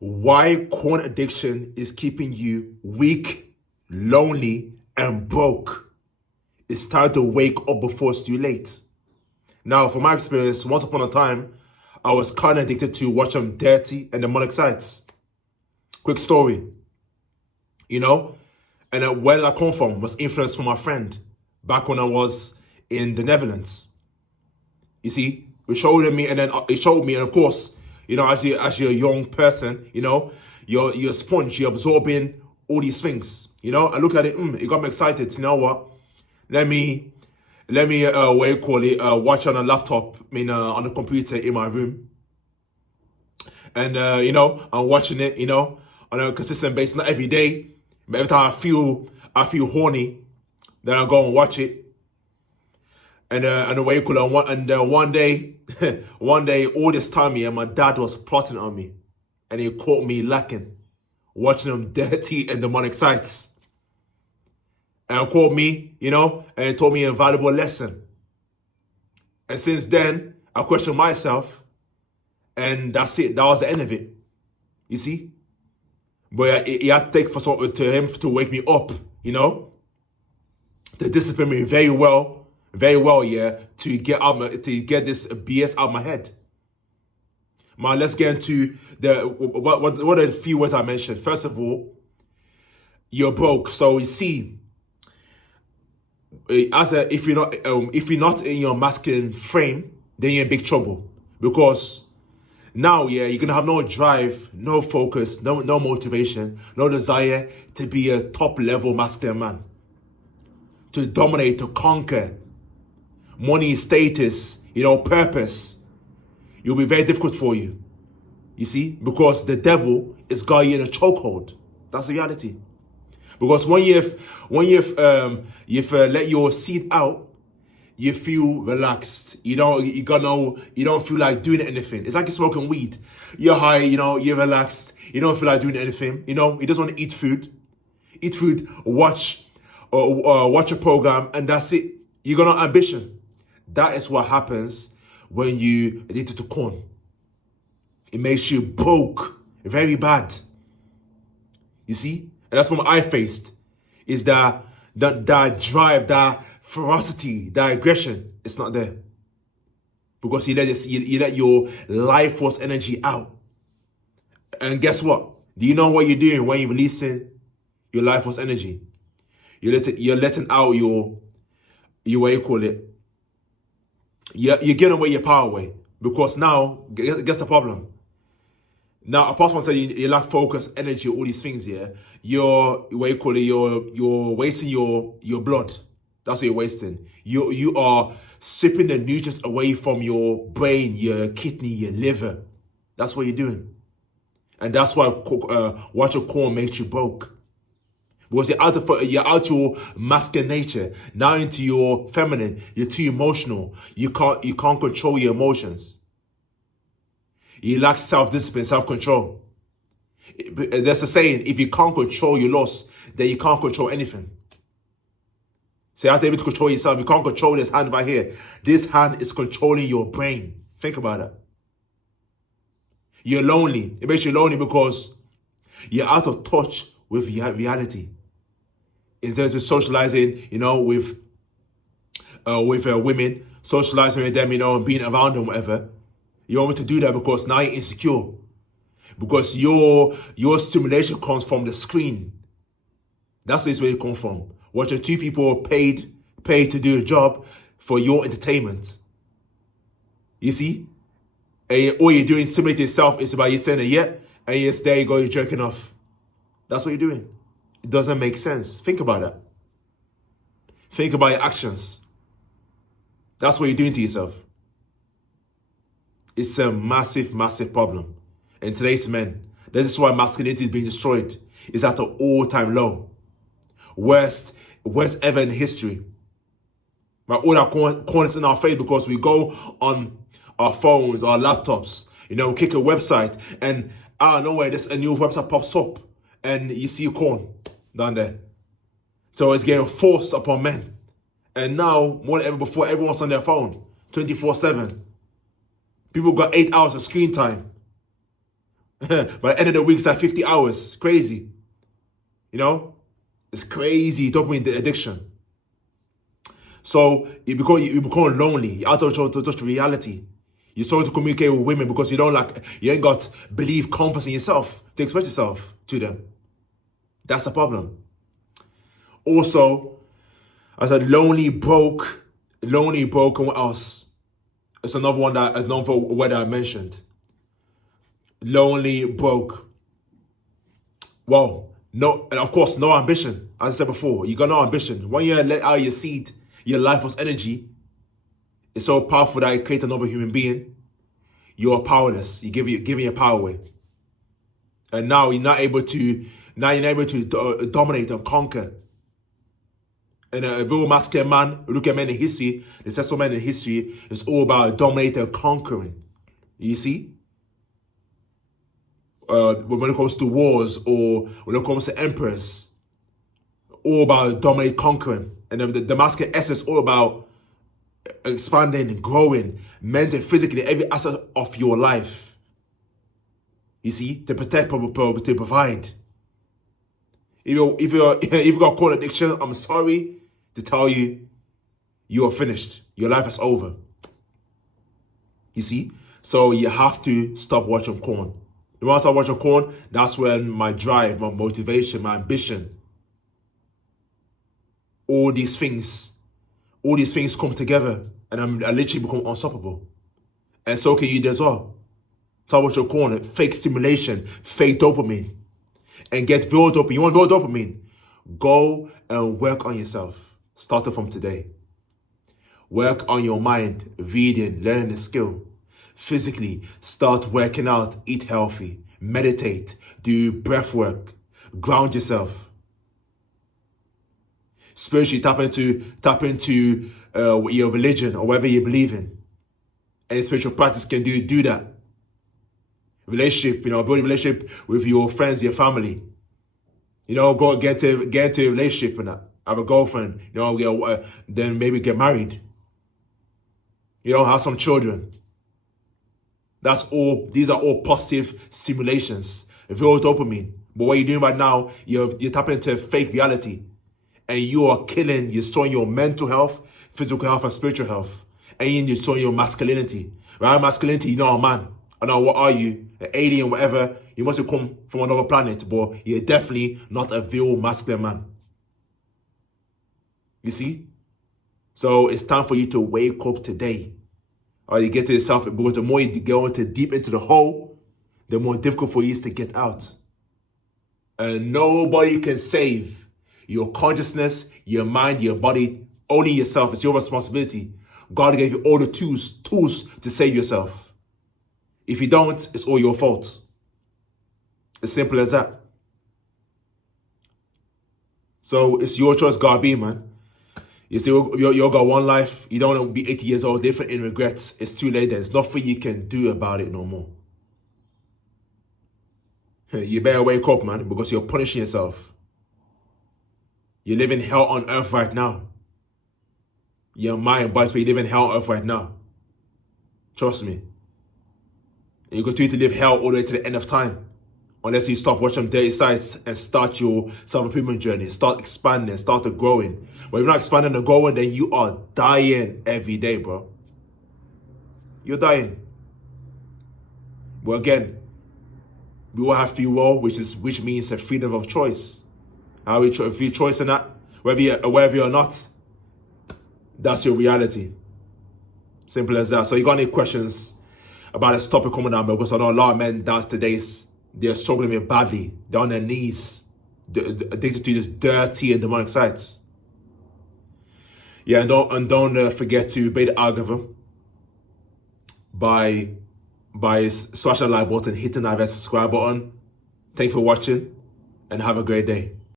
Why corn addiction is keeping you weak, lonely, and broke. It's time to wake up before it's too late. Now, from my experience, once upon a time, I was kind of addicted to watching dirty and demonic sites. Quick story, and where I come from was influenced from my friend back when I was in the Netherlands. You see, it showed me, and of course, as you're a young person, you're a sponge, you're absorbing all these things. I look at it, it got me excited. You know what? Let me watch on a laptop, on a computer in my room. And I'm watching it, on a consistent basis, not every day, but every time I feel horny, then I go and watch it. And one day, all this time, my dad was plotting on me, and he caught me lacking, watching them dirty and demonic sites. And called me, and told me a valuable lesson. And since then, I questioned myself, and that's it. That was the end of it. You see? But it had to take for something to him to wake me up, to discipline me very well, to get this BS out of my head. Now, let's get into what are the few words I mentioned. First of all, you're broke. So you see, if you're not in your masculine frame, then you're in big trouble, because now you're gonna have no drive, no focus, no motivation, no desire to be a top level masculine man, to dominate, to conquer. Money, status, purpose. It'll be very difficult for you. You see, because the devil is got you in a chokehold. That's the reality. Because when you've let your seed out, you feel relaxed. You don't feel like doing anything. It's like you're smoking weed. You're high, you're relaxed. You don't feel like doing anything. You just want to eat food. Watch a program, and that's it. You got no ambition. That is what happens when you addicted to corn. It makes you broke, very bad. You see? And that's what I faced, is that drive, that ferocity, that aggression. It's not there. Because you let your life force energy out. And guess what? Do you know what you're doing when you're releasing your life force energy? You're letting out your what you call it. You're giving away your power away. Because now, guess the problem. Now, apart from saying you lack focus, energy, all these things here, you're wasting your blood. That's what you're wasting. You are sipping the nutrients away from your brain, your kidney, your liver. That's what you're doing. And that's why watching corn makes you broke. Because you're out your masculine nature, now into your feminine. You're too emotional. You can't control your emotions. You lack self-discipline, self-control. There's a saying, if you can't control your loss, then you can't control anything. So you have to be able to control yourself. You can't control this hand right here. This hand is controlling your brain. Think about that. You're lonely. It makes you lonely because you're out of touch with reality. In terms of socializing, with women, socializing with them, and being around them, whatever. You want me to do that because now you're insecure. Because your stimulation comes from the screen. That's where it comes from. Watching two people paid to do a job for your entertainment. You see? And all you're doing, simulate yourself, is about you saying and there you go, you're jerking off. That's what you're doing. It doesn't make sense. Think about that. Think about your actions. That's what you're doing to yourself. It's a massive, massive problem. And today's men, this is why masculinity is being destroyed. It's at an all-time low. Worst ever in history. But all our corners in our face, because we go on our phones, our laptops, kick a website, and out of nowhere, a new website pops up, and you see corn down there. So it's getting forced upon men. And now, more than ever before, everyone's on their phone, 24/7. People got 8 hours of screen time. By the end of the week, it's like 50 hours. Crazy. You know? It's crazy dopamine addiction. So you become lonely. You're out of touch reality. You're starting to communicate with women because you ain't got belief, confidence in yourself to express yourself to them. That's a problem. Also, I said lonely, broke, and what else? It's another word that I mentioned. Lonely, broke. Well, no, and of course, no ambition. As I said before, you got no ambition. When you let out your seed, your life was energy. It's so powerful that it creates another human being. You are powerless. You're giving your power away. And now you're not able to dominate and conquer. And a real masculine man, look at men in history, the successful men in history, it's all about dominating and conquering. You see? When it comes to wars or when it comes to emperors, all about dominating, conquering. And the masculine essence is all about expanding and growing mentally, physically, every aspect of your life. You see, to protect, to provide. If you've got cold addiction, I'm sorry to tell you, you are finished. Your life is over. You see, so you have to stop watching porn. When I start watching porn, that's when my drive, my motivation, my ambition, all these things come together, and I literally become unstoppable. And so can you as well. Start watching porn, fake stimulation, fake dopamine, and get real dopamine. You want real dopamine? Go and work on yourself. Start it from today. Work on your mind, reading, learning a skill. Physically, start working out, eat healthy, meditate, do breath work, ground yourself. Spiritually, tap into your religion or whatever you believe in. Any spiritual practice can do that. Relationship, build a relationship with your friends, your family. Go get into a relationship and have a girlfriend. Then maybe get married. Have some children. That's all. These are all positive stimulations. Real dopamine. But what you're doing right now, you're tapping into fake reality, and you are killing. You're destroying your mental health, physical health, and spiritual health, and you're destroying your masculinity. Right? Masculinity, you're not a man. I know, what are you? An alien, whatever. You must have come from another planet, but you're definitely not a real masculine man. You see? So it's time for you to wake up today. Or you get to yourself, because the more you go deep into the hole, the more difficult for you is to get out. And nobody can save your consciousness, your mind, your body, only yourself. It's your responsibility. God gave you all the tools to save yourself. If you don't, it's all your fault. As simple as that. So it's your choice, God be, man. You see, you got one life. You don't want to be 80 years old, different in regrets. It's too late. There's nothing you can do about it no more. You better wake up, man, because you're punishing yourself. You live in hell on earth right now. Your mind, but you live in hell on earth right now. Trust me. And you continue to live hell all the way to the end of time. Unless you stop watching dirty sites and start your self-improvement journey. Start expanding, start growing. When you're not expanding and growing, then you are dying every day, bro. You're dying. But again, we all have free will, which means a freedom of choice. How we free choice in that, whether you're or not, that's your reality. Simple as that. So you got any questions about this topic, comment down below, because I know a lot of men nowadays, they're struggling with it badly. They're on their knees, addicted to this dirty and demonic sites. Yeah, and don't forget to obey the algorithm by smashing the like button, hitting that subscribe button. Thank you for watching, and have a great day.